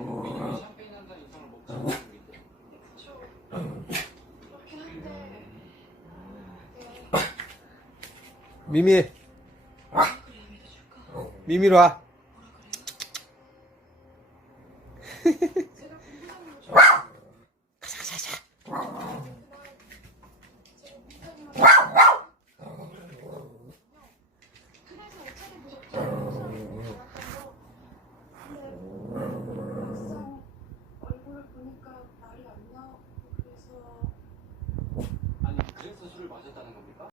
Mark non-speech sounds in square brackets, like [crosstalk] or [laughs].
어, 아. 어. 미미. 미미로 와. [laughs] 마셨다는 겁니까?